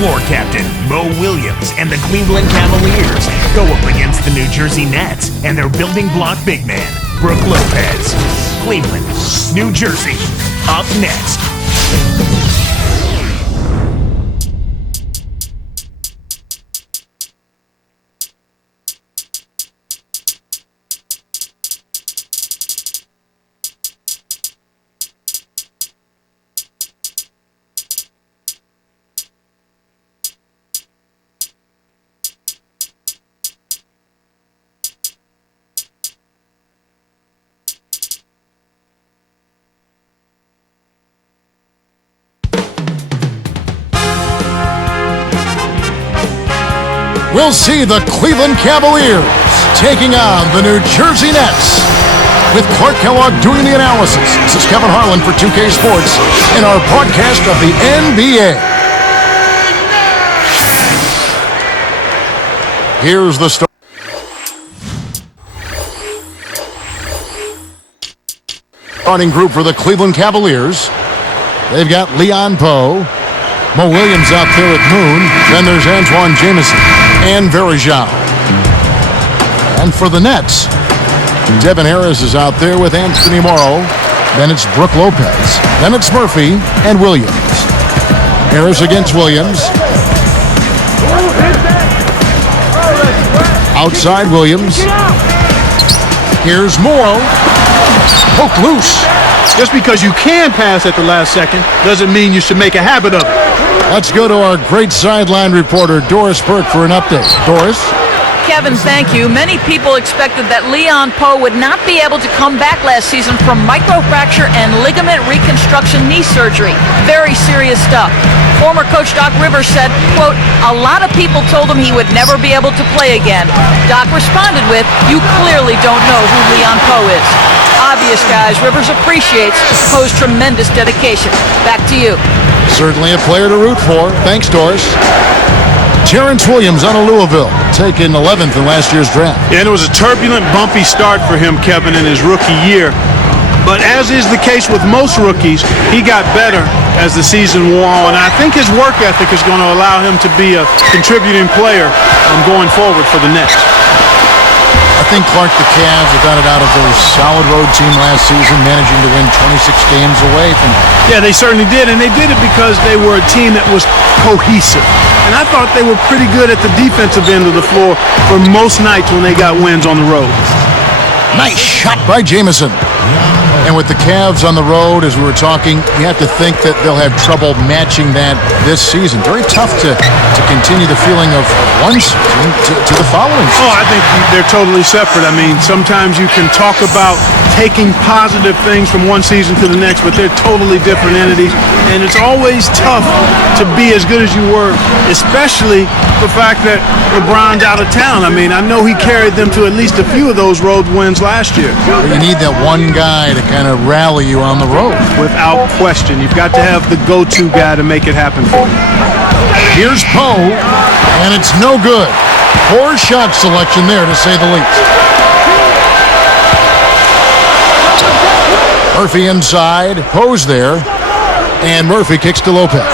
floor captain, Mo Williams, and the Cleveland Cavaliers go up against the New Jersey Nets and their building block big man, Brook Lopez. Cleveland, New Jersey, up next. We'll see the Cleveland Cavaliers taking on the New Jersey Nets. With Clark Kellogg doing the analysis, this is Kevin Harlan for 2K Sports in our broadcast of the NBA. Here's the starting group for the Cleveland Cavaliers. They've got Leon Poe, Mo Williams out there at Moon. Then there's Antoine Jamison and Verejao. And for the Nets, Devin Harris is out there with Anthony Morrow. Then it's Brook Lopez. Then it's Murphy and Williams. Harris against Williams. Outside Williams. Here's Morrow. Poked loose. Just because you can pass at the last second doesn't mean you should make a habit of it. Let's go to our great sideline reporter, Doris Burke, for an update. Doris? Kevin, thank you. Many people expected that Leon Poe would not be able to come back last season from microfracture and ligament reconstruction knee surgery. Very serious stuff. Former coach Doc Rivers said, quote, "A lot of people told him he would never be able to play again." Doc responded with, "You clearly don't know who Leon Poe is." Obvious, guys. Rivers appreciates Poe's tremendous dedication. Back to you. Certainly a player to root for. Thanks, Doris. Terrence Williams out of Louisville, taken 11th in last year's draft. Yeah, and it was a turbulent, bumpy start for him, Kevin, in his rookie year. But as is the case with most rookies, he got better as the season wore on. I think his work ethic is going to allow him to be a contributing player going forward for the Nets. I think, Clark, the Cavs, without a doubt, a very solid road team last season, managing to win 26 games away from. Yeah, they certainly did, and they did it because they were a team that was cohesive. And I thought they were pretty good at the defensive end of the floor for most nights when they got wins on the road. Nice shot by Jamison. And with the Cavs on the road, as we were talking, you have to think that they'll have trouble matching that this season. Very tough to continue the feeling of one season to the following season. Oh, I think they're totally separate. I mean, sometimes you can talk about taking positive things from one season to the next, but they're totally different entities. And it's always tough to be as good as you were, especially the fact that LeBron's out of town. I mean, I know he carried them to at least a few of those road wins last year. You need that one guy to kind of rally you on the road. Without question. You've got to have the go-to guy to make it happen for you. Here's Poe, and it's no good. Poor shot selection there, to say the least. Murphy inside, Poe's there, and Murphy kicks to Lopez.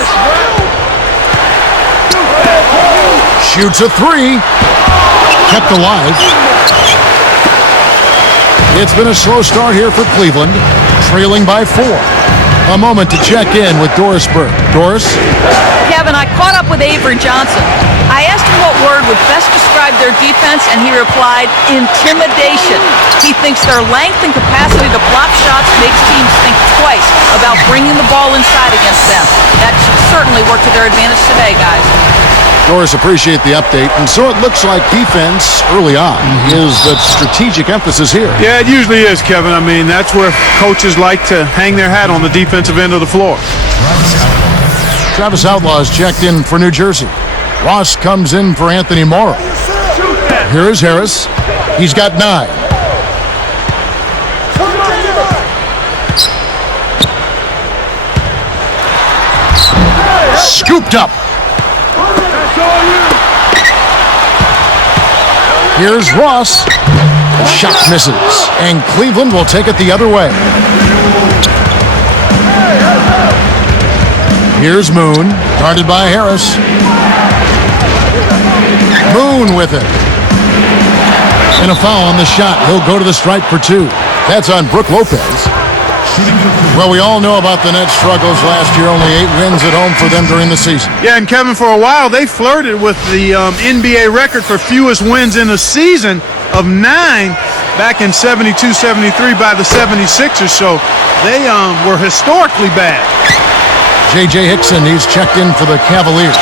Shoots a three, kept alive. It's been a slow start here for Cleveland, trailing by 4. A moment to check in with Doris Burke. Doris? Kevin, I caught up with Avery Johnson. I asked him what word would best describe their defense, and he replied, intimidation. He thinks their length and capacity to block shots makes teams think twice about bringing the ball inside against them. That should certainly work to their advantage today, guys. Doris, appreciate the update. And so it looks like defense early on is the strategic emphasis here. Yeah, it usually is, Kevin. I mean, that's where coaches like to hang their hat on the defensive end of the floor. Travis Outlaw is checked in for New Jersey. Ross comes in for Anthony Morrow. Here is Harris. He's got 9. Scooped up. Here's Ross. Shot misses, and Cleveland will take it the other way. Here's Moon. Guarded by Harris. Moon with it. And a foul on the shot. He'll go to the stripe for 2. That's on Brook Lopez. Well, we all know about the Nets' struggles last year. Only 8 wins at home for them during the season. Yeah, and Kevin, for a while, they flirted with the NBA record for fewest wins in a season of 9 back in 72-73 by the 76ers. So they were historically bad. J.J. Hickson, he's checked in for the Cavaliers.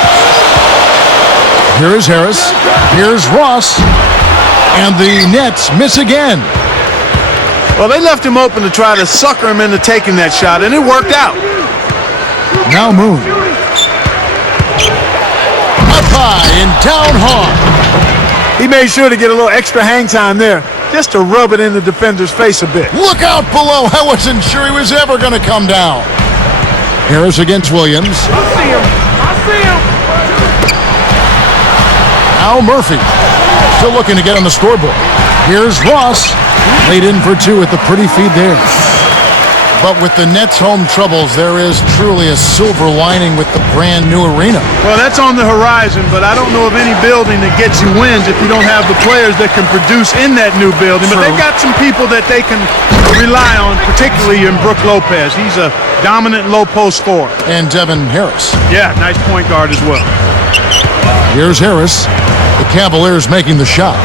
Here is Harris. Here's Ross. And the Nets miss again. Well, they left him open to try to sucker him into taking that shot, and it worked out. Now Moon. Up high and down hard. He made sure to get a little extra hang time there, just to rub it in the defender's face a bit. Look out below. I wasn't sure he was ever going to come down. Harris against Williams. I see him. Now Murphy. Still looking to get on the scoreboard. Here's Ross. Laid in for 2 with the pretty feed there. But with the Nets' home troubles, there is truly a silver lining with the brand new arena. Well, that's on the horizon, but I don't know of any building that gets you wins if you don't have the players that can produce in that new building. But they've got some people that they can rely on, particularly in Brook Lopez. He's a dominant low post scorer. And Devin Harris. Yeah, nice point guard as well. Here's Harris. The Cavaliers making the shot.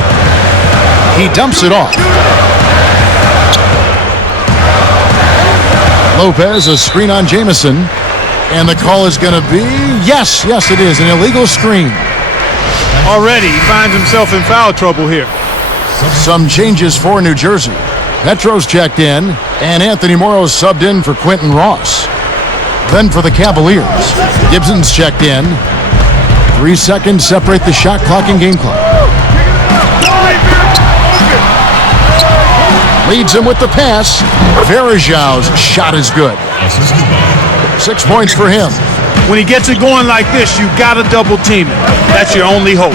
He dumps it off. Lopez, a screen on Jamison. And the call is going to be, yes, it is, an illegal screen. Already, he finds himself in foul trouble here. Some changes for New Jersey. Petro's checked in, and Anthony Morrow's subbed in for Quentin Ross. Then for the Cavaliers, Gibson's checked in. 3 seconds separate the shot clock and game clock. Leads him with the pass. Verajau's shot is good. 6 points for him. When he gets it going like this, you got to double team it. That's your only hope.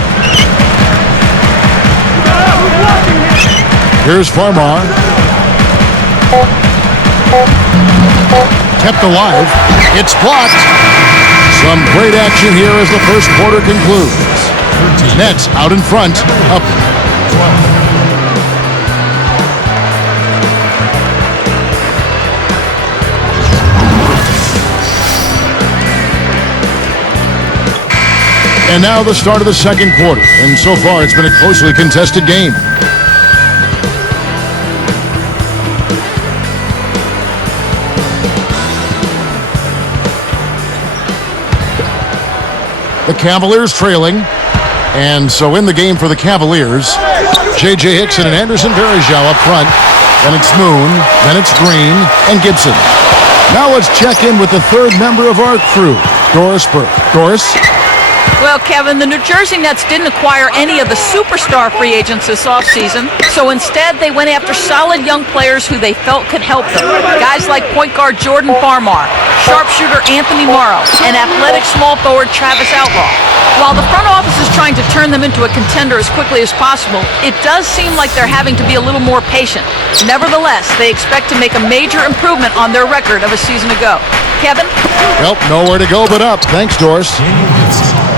Here's Farmar. Kept alive. It's blocked. Some great action here as the first quarter concludes. Nets out in front, up 12. And now the start of the second quarter. And so far, it's been a closely contested game. The Cavaliers trailing. And so in the game for the Cavaliers, J.J. Hickson and Anderson Varejao up front. Then it's Moon, then it's Green, and Gibson. Now let's check in with the third member of our crew, Doris Burke. Doris? Well, Kevin, the New Jersey Nets didn't acquire any of the superstar free agents this offseason, so instead they went after solid young players who they felt could help them. Guys like point guard Jordan Farmar, sharpshooter Anthony Morrow, and athletic small forward Travis Outlaw. While the front office is trying to turn them into a contender as quickly as possible, it does seem like they're having to be a little more patient. Nevertheless, they expect to make a major improvement on their record of a season ago. Kevin? Well, nowhere to go but up. Thanks, Doris.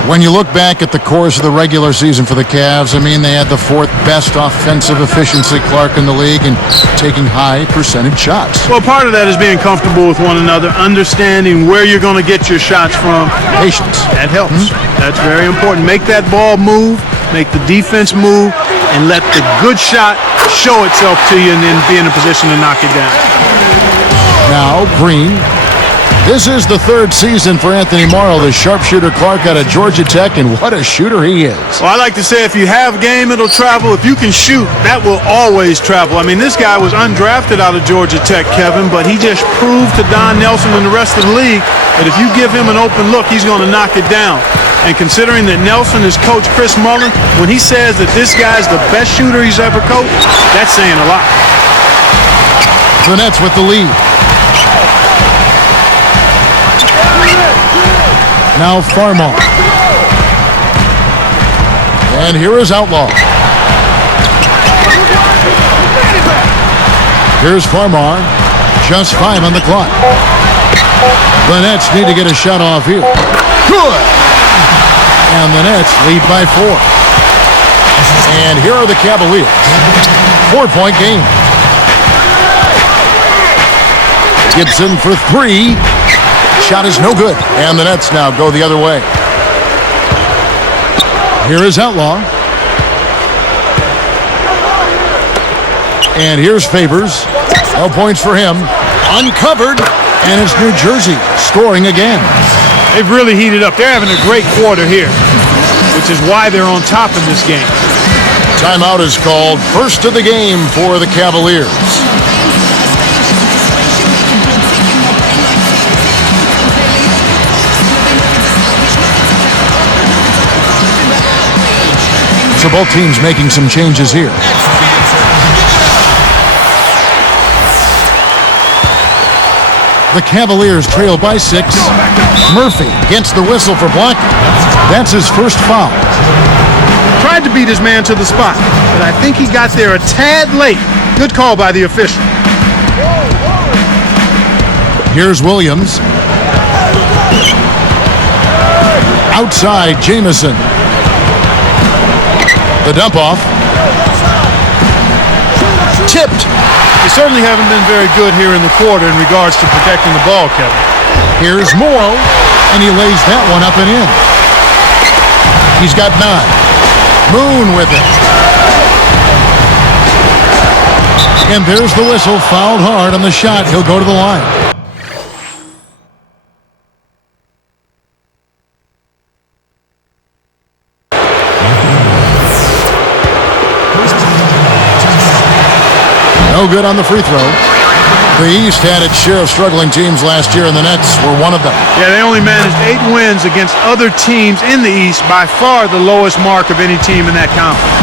When you look back at the course of the regular season for the Cavs, I mean, they had the 4th best offensive efficiency, Clark, in the league, and taking high percentage shots. Well, part of that is being comfortable with one another, understanding where you're going to get your shots from. Patience. That helps. That's very important. Make that ball move, make the defense move, and let the good shot show itself to you and then be in a position to knock it down. Now, Green. This is the 3rd season for Anthony Morrow, the sharpshooter Clark out of Georgia Tech, and what a shooter he is. Well, I like to say if you have game, it'll travel. If you can shoot, that will always travel. I mean, this guy was undrafted out of Georgia Tech, Kevin, but he just proved to Don Nelson and the rest of the league that if you give him an open look, he's going to knock it down. And considering that Nelson is Coach Chris Mullin, when he says that this guy's the best shooter he's ever coached, that's saying a lot. The Nets with the lead. Now Farmar. And here is Outlaw. Here's Farmar. Just 5 on the clock. The Nets need to get a shot off here. Good. And the Nets lead by 4. And here are the Cavaliers. 4-point game. Gibson for 3. Shot is no good. And the Nets now go the other way. Here is Outlaw. And here's Favors. No points for him. Uncovered. And it's New Jersey scoring again. They've really heated up. They're having a great quarter here, which is why they're on top in this game. Timeout is called. First of the game for the Cavaliers. So both teams making some changes here. The Cavaliers trail by 6. Murphy gets the whistle for blocking. That's his first foul. Tried to beat his man to the spot, but I think he got there a tad late. Good call by the official. Here's Williams. Outside, Jamison. The dump off. Tipped. They certainly haven't been very good here in the quarter in regards to protecting the ball, Kevin. Here's Morrow, and he lays that one up and in. He's got 9. Moon with it. And there's the whistle, fouled hard on the shot. He'll go to the line. No good on the free throw. The East had its share of struggling teams last year, and the Nets were one of them. Yeah, they only managed 8 wins against other teams in the East, by far the lowest mark of any team in that conference.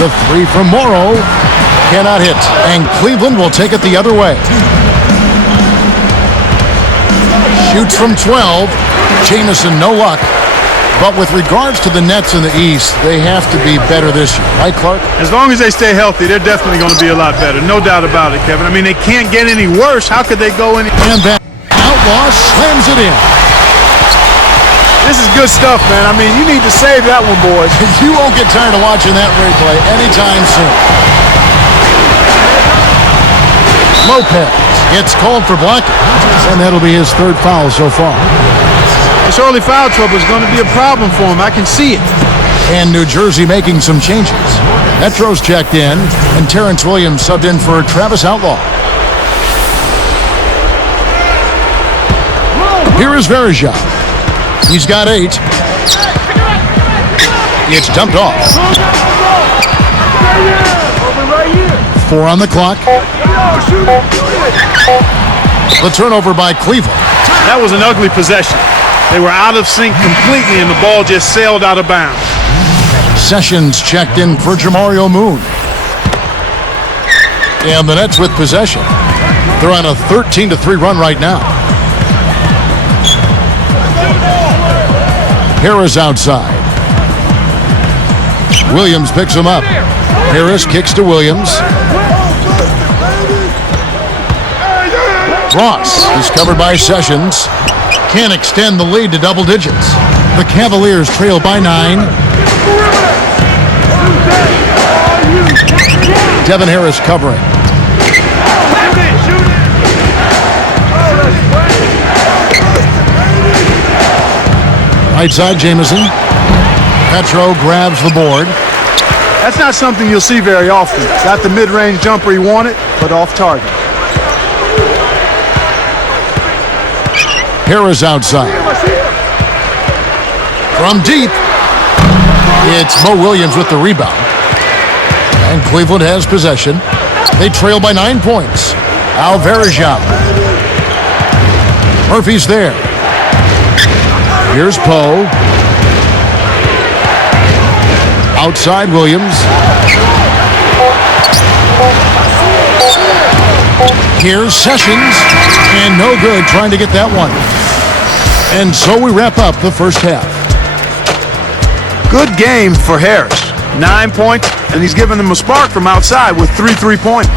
The 3 from Morrow cannot hit, and Cleveland will take it the other way. Shoots from 12. Jamison, no luck. But with regards to the Nets in the East, they have to be better this year. Right, Clark? As long as they stay healthy, they're definitely going to be a lot better. No doubt about it, Kevin. I mean, they can't get any worse. How could they go any... And that Outlaw slams it in. This is good stuff, man. I mean, you need to save that one, boys. You won't get tired of watching that replay anytime soon. Lopez gets called for blocking, and that'll be his 3rd foul so far. This early foul trouble is going to be a problem for him. I can see it. And New Jersey making some changes. Metro's checked in, and Terrence Williams subbed in for Travis Outlaw. Here is Verija. He's got 8. It's dumped off. 4 on the clock. The turnover by Cleveland. That was an ugly possession. They were out of sync completely, and the ball just sailed out of bounds. Sessions checked in for Jamario Moon. And the Nets with possession. They're on a 13-3 run right now. Harris outside. Williams picks him up. Harris kicks to Williams. Ross is covered by Sessions. Can't extend the lead to double digits. The Cavaliers trail by 9. Devin Harris covering. Right side, Jamison. Petro grabs the board. That's not something you'll see very often. Got the mid-range jumper he wanted, but off target. Harris outside. From deep, it's Mo Williams with the rebound. And Cleveland has possession. They trail by 9 points. Alvarejao. Murphy's there. Here's Poe. Outside Williams. Here's Sessions. And no good trying to get that one. And so we wrap up the first half. Good game for Harris. 9 points, and he's giving them a spark from outside with 3 3-pointers.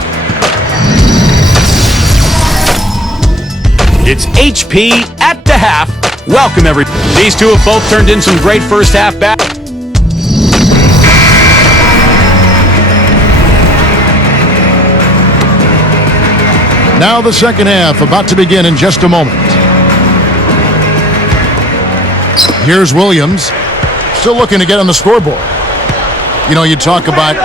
It's HP at the half. Welcome, everybody. These two have both turned in some great first half back. Now the second half about to begin in just a moment. Here's Williams, still looking to get on the scoreboard. You know, you talk about,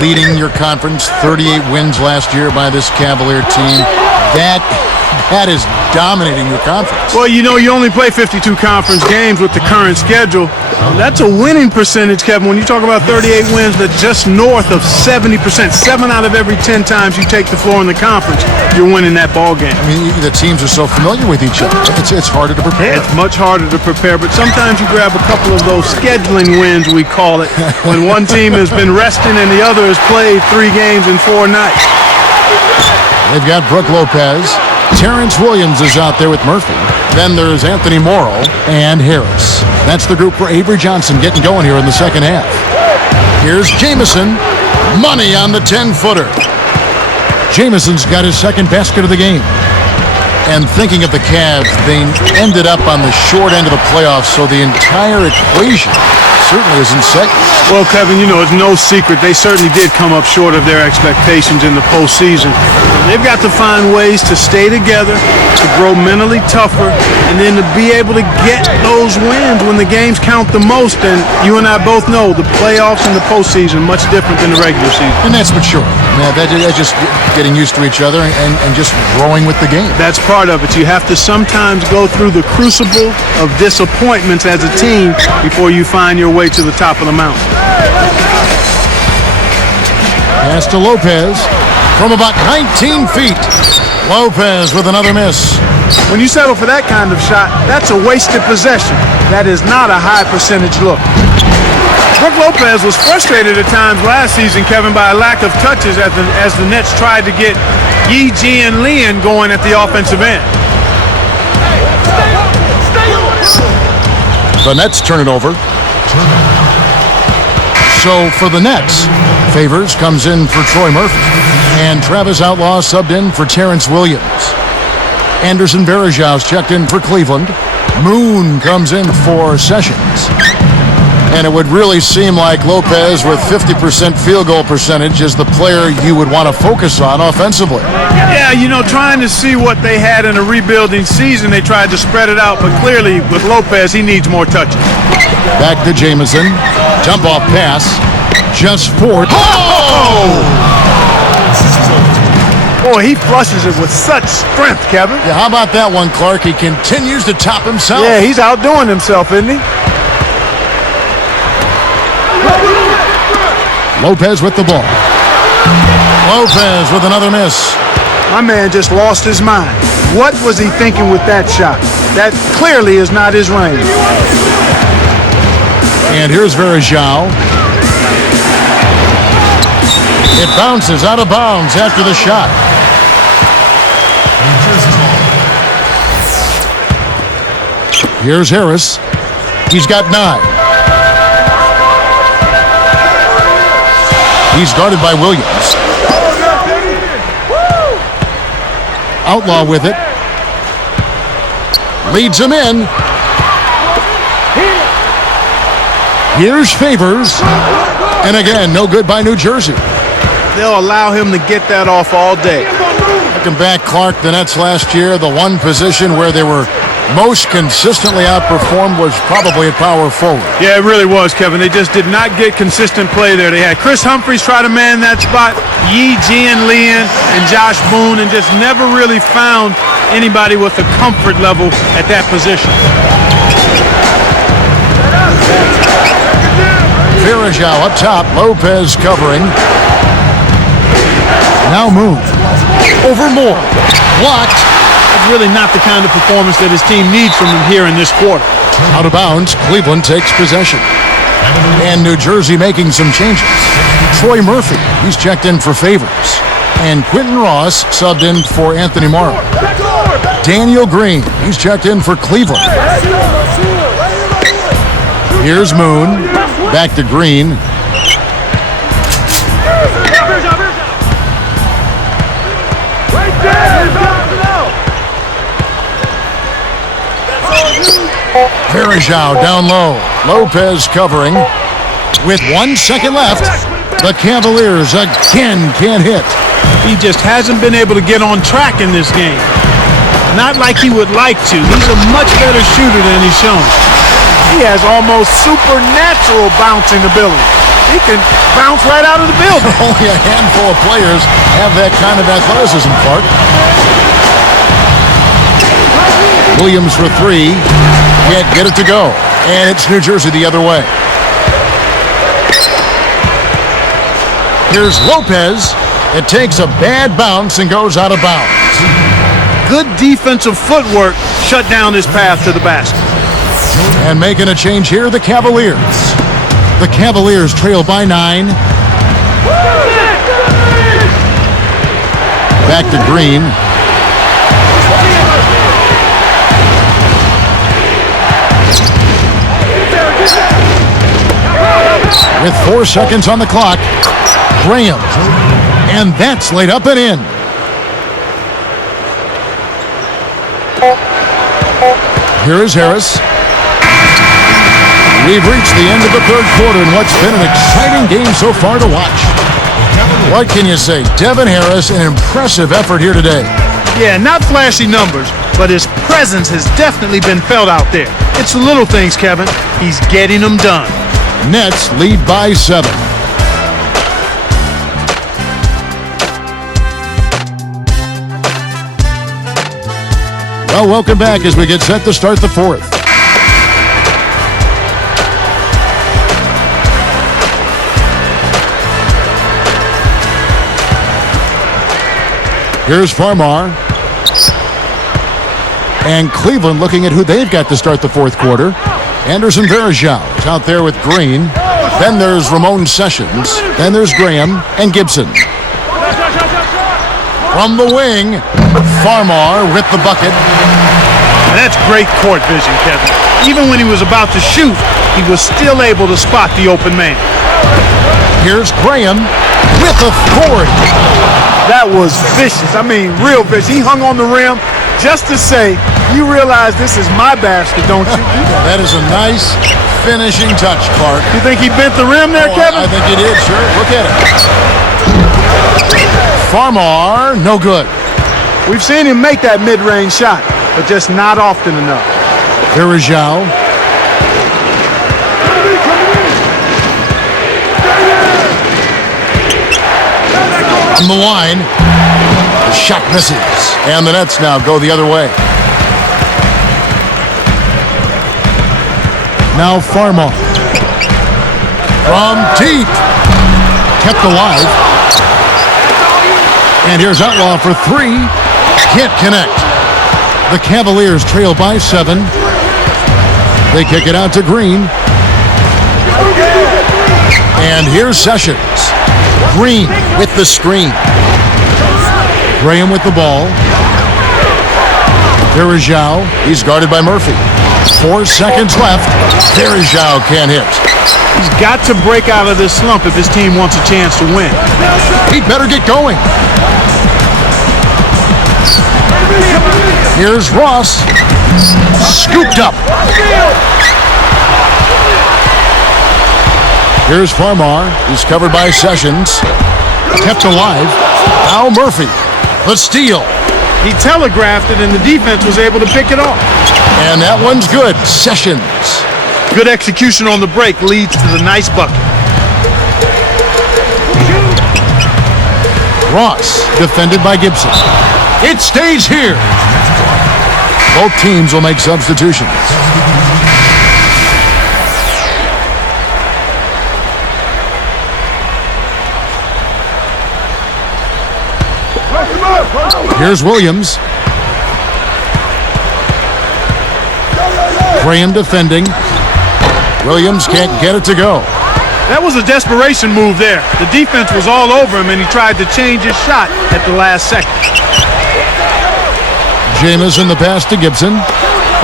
leading your conference, 38 wins last year by this Cavalier team. That is dominating your conference. Well, you only play 52 conference games with the current schedule. That's a winning percentage, Kevin. When you talk about 38 wins, that's just north of 70%. 7 out of every 10 times you take the floor in the conference, you're winning that ball game. I mean, the teams are so familiar with each other. It's harder to prepare. It's much harder to prepare, but sometimes you grab a couple of those scheduling wins, we call it, when one team has been resting and the other has played 3 games in 4 nights. They've got Brook Lopez. Terrence Williams is out there with Murphy. Then there's Anthony Morrow and Harris. That's the group for Avery Johnson getting going here in the second half. Here's Jamison. Money on the 10-footer. Jamison's got his second basket of the game. And thinking of the Cavs, they ended up on the short end of the playoffs, so the entire equation certainly isn't set. Well, Kevin, it's no secret. They certainly did come up short of their expectations in the postseason. They've got to find ways to stay together, to grow mentally tougher, and then to be able to get those wins when the games count the most. And you and I both know the playoffs and the postseason are much different than the regular season. And that's mature. That's just getting used to each other and just growing with the game. That's part of it. You have to sometimes go through the crucible of disappointments as a team before you find your way to the top of the mountain. Pass to Lopez from about 19 feet. Lopez with another miss. When you settle for that kind of shot, that's a wasted possession. That is not a high percentage look. Brook Lopez was frustrated at times last season, Kevin, by a lack of touches as the Nets tried to get Yi and Leon going at the offensive end. The Nets turn it over. So for the Nets, Favors comes in for Troy Murphy. And Travis Outlaw subbed in for Terrence Williams. Anderson Varejau's checked in for Cleveland. Moon comes in for Sessions. And it would really seem like Lopez with 50% field goal percentage is the player you would want to focus on offensively. Yeah, trying to see what they had in a rebuilding season, they tried to spread it out, but clearly with Lopez, he needs more touches. Back to Jamison. Jump off pass. Just for. Oh! Boy, he flushes it with such strength, Kevin. Yeah, how about that one, Clark? He continues to top himself. Yeah, he's outdoing himself, isn't he? Lopez with the ball. Lopez with another miss. My man just lost his mind. What was he thinking with that shot? That clearly is not his range. And here's Varejau. It bounces out of bounds after the shot. Here's Harris. He's got 9. He's guarded by Williams. Outlaw with it. Leads him in. Here's Favors. And again, no good by New Jersey. They'll allow him to get that off all day. Looking back, Clark, the Nets last year, the one position where they were most consistently outperformed was probably at power forward. Yeah, it really was, Kevin. They just did not get consistent play there. They had Chris Humphries try to man that spot, Yi Jianlian and Josh Boone, and just never really found anybody with a comfort level at that position. Varejau up top, Lopez covering. Now Moon. Over Moore. Blocked. That's really not the kind of performance that his team needs from him here in this quarter. Out of bounds, Cleveland takes possession. And New Jersey making some changes. Troy Murphy, he's checked in for Favors. And Quentin Ross subbed in for Anthony Morrow. Daniel Green, he's checked in for Cleveland. Here's Moon. Back to Green. Verejao down low. Lopez covering. With 1 second left, the Cavaliers again can't hit. He just hasn't been able to get on track in this game. Not like he would like to. He's a much better shooter than he's shown. He has almost supernatural bouncing ability. He can bounce right out of the building. Only a handful of players have that kind of athleticism, Clark. Williams for three. Can't get it to go. And it's New Jersey the other way. Here's Lopez. It takes a bad bounce and goes out of bounds. Good defensive footwork shut down his path to the basket. And making a change here, the Cavaliers. The Cavaliers trail by 9. Back to Green. With 4 seconds on the clock, Graham. And that's laid up and in. Here is Harris. We've reached the end of the third quarter in what's been an exciting game so far to watch. What can you say? Devin Harris, an impressive effort here today. Yeah, not flashy numbers, but his presence has definitely been felt out there. It's the little things, Kevin. He's getting them done. Nets lead by 7. Well, welcome back as we get set to start the fourth. Here's Farmar. And Cleveland looking at who they've got to start the fourth quarter. Anderson Verejao is out there with Green. Then there's Ramon Sessions. Then there's Graham and Gibson. From the wing, Farmar with the bucket. And that's great court vision, Kevin. Even when he was about to shoot, he was still able to spot the open man. Here's Graham with authority. That was vicious. I mean, real vicious. He hung on the rim just to say, you realize this is my basket, don't you? That is a nice finishing touch, Clark. You think he bent the rim there, Kevin? I think he did, sure. Look at it. Farmar, no good. We've seen him make that mid-range shot, but just not often enough. Verejao. On the line. The shot misses. And the Nets now go the other way. Now Farmar. From deep. Kept alive. And here's Outlaw for three. Can't connect. The Cavaliers trail by 7. They kick it out to Green. And here's Sessions. Green with the screen. Graham with the ball. Verejao. He's guarded by Murphy. 4 seconds left. Verejao can't hit. He's got to break out of this slump if his team wants a chance to win. He'd better get going. Here's Ross. Scooped up. Here's Farmar. He's covered by Sessions. Kept alive. Now Murphy. The steal. He telegraphed it, and the defense was able to pick it off. And that one's good. Sessions. Good execution on the break leads to the nice bucket. Ross, defended by Gibson. It stays here. Both teams will make substitutions. Here's Williams. Graham defending. Williams can't get it to go. That was a desperation move there. The defense was all over him, and he tried to change his shot at the last second. Jamison the pass to Gibson.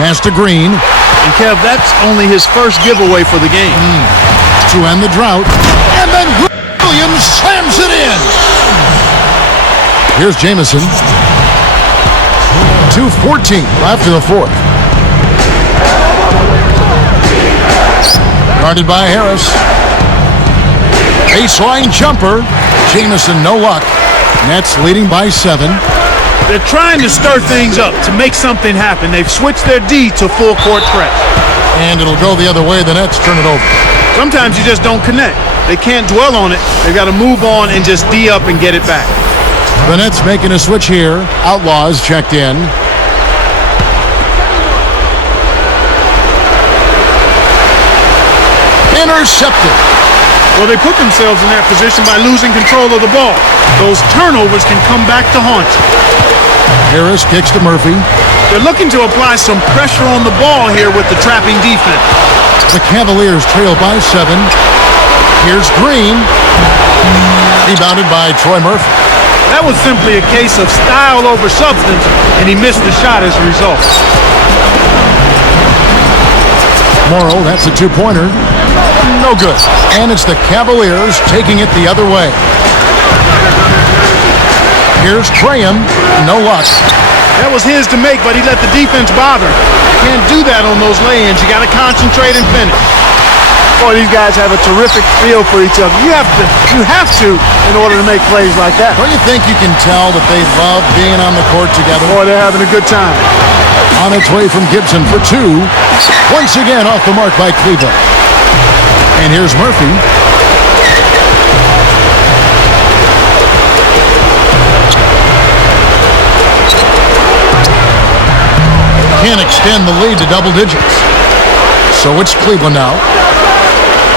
Pass to Green. And Kev, that's only his first giveaway for the game. To end the drought. And then Williams slams it in. Here's Jamison. 2:14 left in the fourth. Guarded by Harris. Baseline jumper. Jamison, no luck. Nets leading by 7. They're trying to stir things up to make something happen. They've switched their D to full court press. And it'll go the other way. The Nets turn it over. Sometimes you just don't connect. They can't dwell on it. They've got to move on and just D up and get it back. The Nets making a switch here. Outlaws checked in. Intercepted. Well, they put themselves in that position by losing control of the ball. Those turnovers can come back to haunt you. Harris kicks to Murphy. They're looking to apply some pressure on the ball here with the trapping defense. The Cavaliers trail by 7. Here's Green. Rebounded by Troy Murphy. That was simply a case of style over substance, and he missed the shot as a result. Morrow, that's a two-pointer. No good. And it's the Cavaliers taking it the other way. Here's Graham. No luck. That was his to make, but he let the defense bother. Can't do that on those lay-ins. You got to concentrate and finish. Boy, these guys have a terrific feel for each other. You have to in order to make plays like that. Don't you think you can tell that they love being on the court together? Boy, they're having a good time. On its way from Gibson for 2. Once again off the mark by Cleveland. And here's Murphy. Can't extend the lead to double digits. So it's Cleveland now.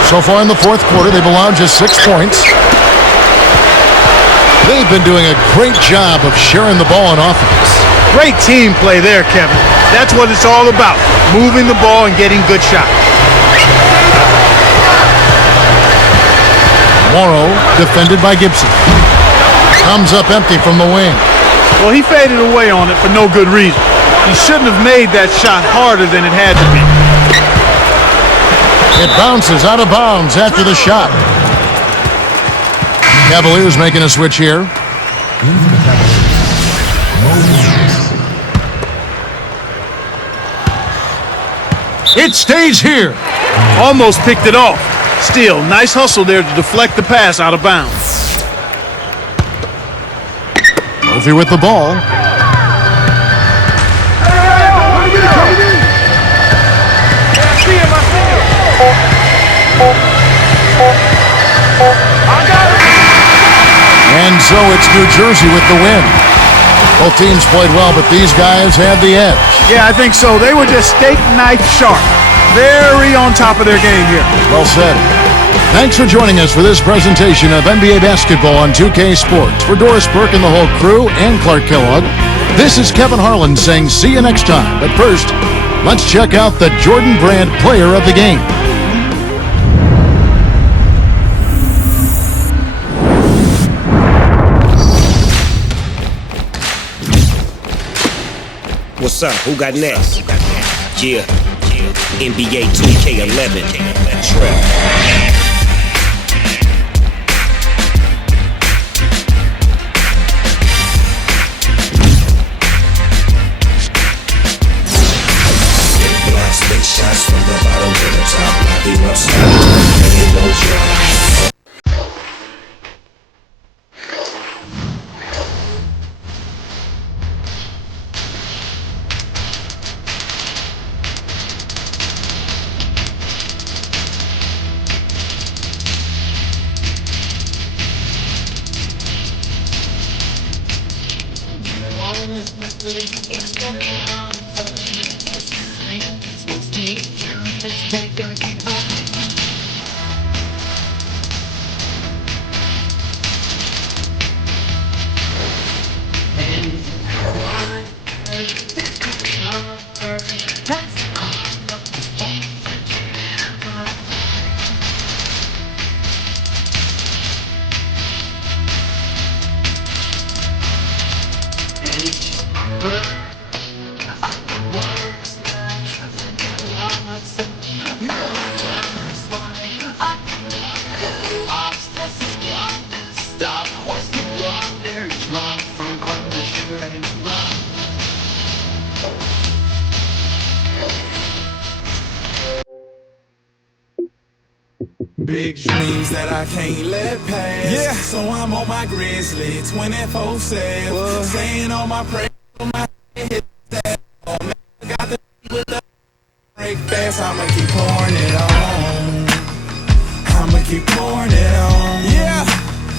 So far in the fourth quarter, they've allowed just 6 points. They've been doing a great job of sharing the ball on offense. Great team play there, Kevin. That's what it's all about. Moving the ball and getting good shots. Morrow defended by Gibson. Comes up empty from the wing. Well, he faded away on it for no good reason. He shouldn't have made that shot harder than it had to be. It bounces out of bounds after the shot. Cavaliers making a switch here. It stays here. Almost picked it off. Still, nice hustle there to deflect the pass out of bounds. Murphy with the ball. And so it's New Jersey with the win. Both teams played well, but these guys had the edge. Yeah, I think so. They were just steak knife sharp. Very on top of their game here. Well said. Thanks for joining us for this presentation of NBA basketball on 2K Sports. For Doris Burke and the whole crew and Clark Kellogg, this is Kevin Harlan saying see you next time. But first, let's check out the Jordan Brand Player of the Game. What's up? Who got next? Yeah. NBA 2K11. Trap. Shots from the bottom to the top, locking up slide, ain't no drop. Big dreams that I can't let pass. Yeah. So I'm on my grizzly 24/7. Staying on my prey. My head that. Oh man, I got the with the break fast. I'ma keep pouring it on. I'ma keep pouring.